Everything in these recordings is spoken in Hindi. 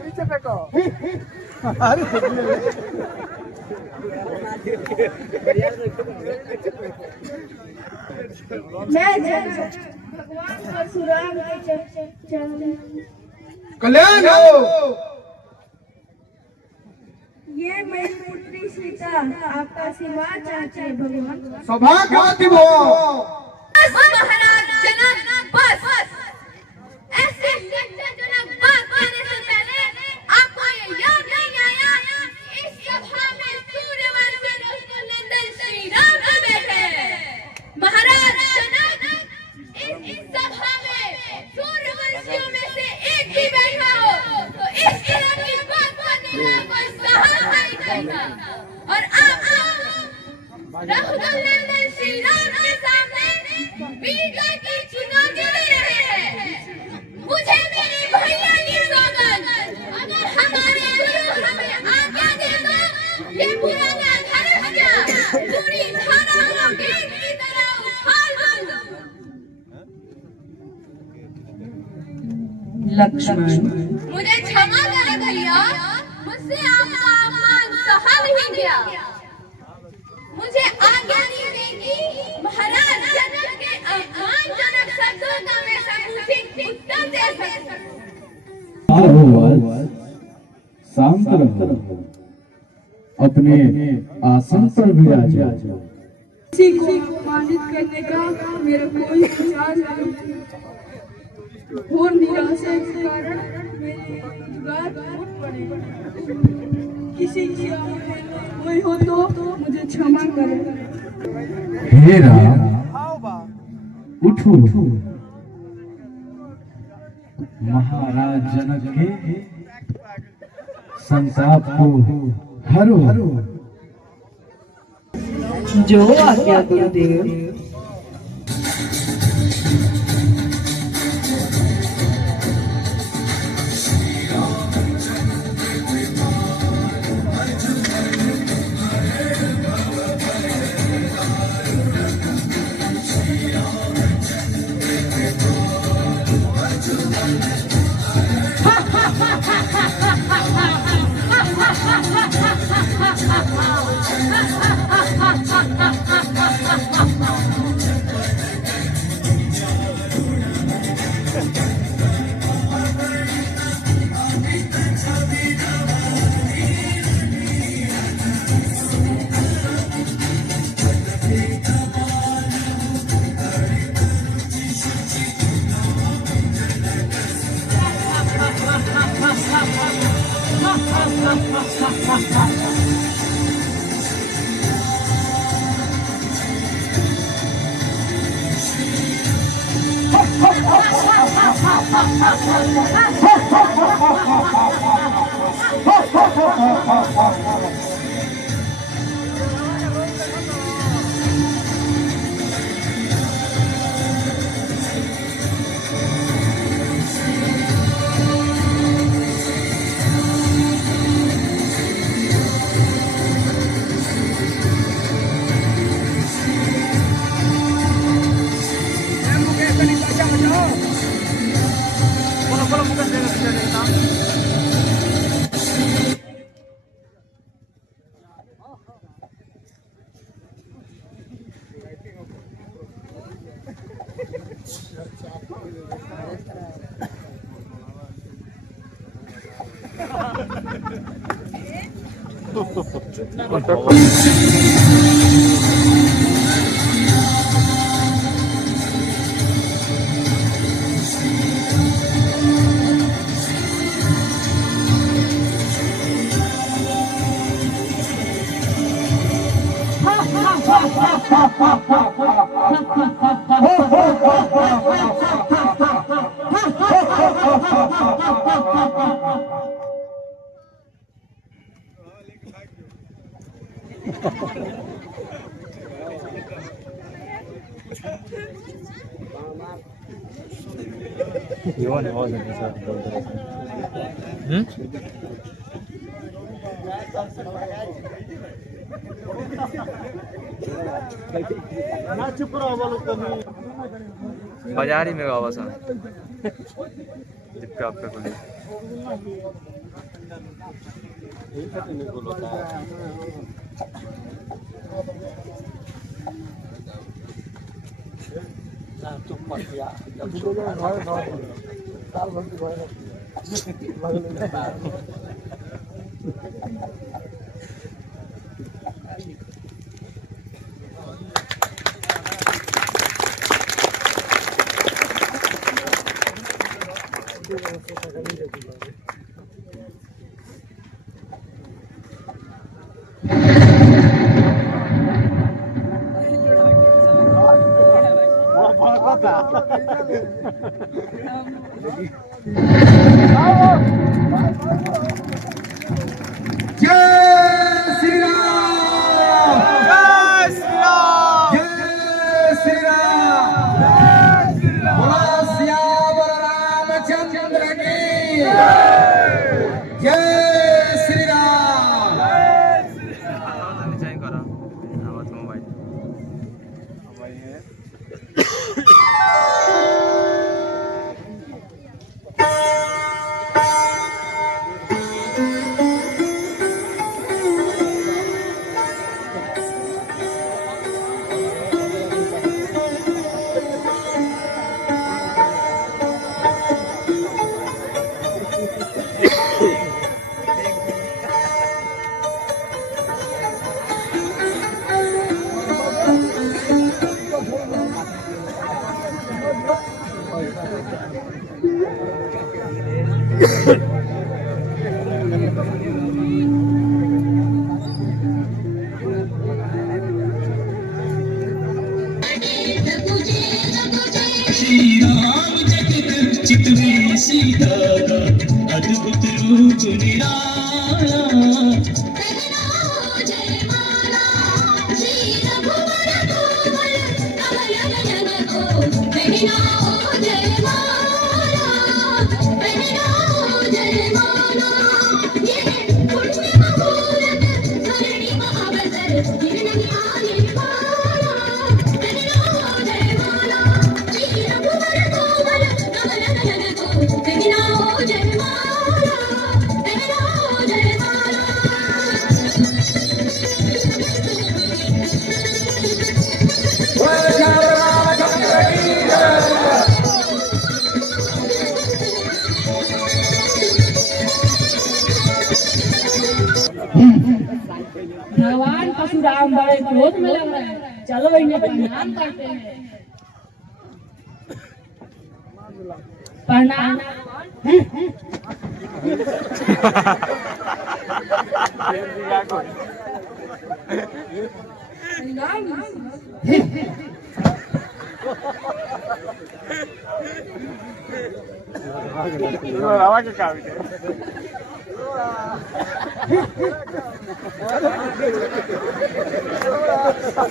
नीचे फेंको भगवान परशुराम कल्याण हो। ये मेरी पुत्री सीता आपका आशीर्वाद चाहती है भगवान। सौभाग्यवती भव। महाराज जनक बस ऐसे जनक बात करने से पहले आपको ये याद नहीं आया इस सभा में सूर्यवंशी रघुनंदन श्री राम जी बैठे। महाराज जनक इस सभा में सूर्यवंशियों में से एक भी बैठा हो तो इस तरह की बात करने का कोई साहस नहीं करेगा। और आप रघुनंदन श्री राम के सामने वीरता की चुनौती दे रहे हैं। मुझे मेरे भैया की सौगंध, अगर हमारे गुरु हमें आज्ञा दे तो ये पुराना धनुष पूरी थाना को गेंद की तरह उछाल दूं। लक्ष्मण मुझे क्षमा करें भैया, मुझसे आपका अपमान सहा नहीं गया। मुझे आज्ञा नहीं देगी महाराज जनक के अपमानजनक शब्दों का मैं समुचित उत्तर दे सकता हूं। शांत रहो, अपने आसन पर विराजो। किसी को अपमानित करने का मेरा कोई विचार नहीं। और निराशा के कारण मेरी रोजगार टूट पड़े। किसी की कोई हो तो मुझे क्षमा करें। हे राम, उठो, महाराज जनक के संताप को हरो। जो आज्ञा गुरुदेव। Oh! बाजारी में गावा सा जिपका आपका कोई अद्भुत रूप निराला भगवान परशुराम बड़े क्रोध में लग रहे हैं, चलो इन्हें प्रणाम करते हैं। प्रणाम।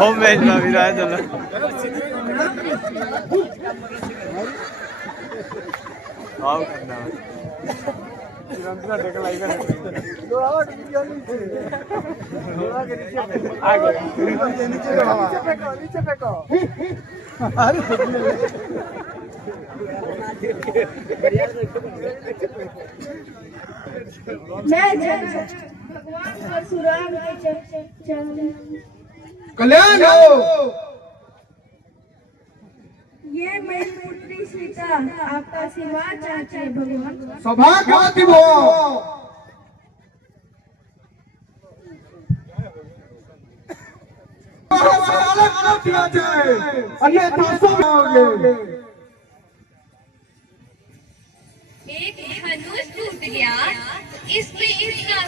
होम मैच में भी रहा चलो आओ करना नीचे फेंको भगवान परशुराम के चरण कल्याण हो। ये मेरी पुत्री सीता आपका आशीर्वाद चाहते हैं भगवान। सौभाग्यवती हो। एक धनुष टूट गया, इस पे इसका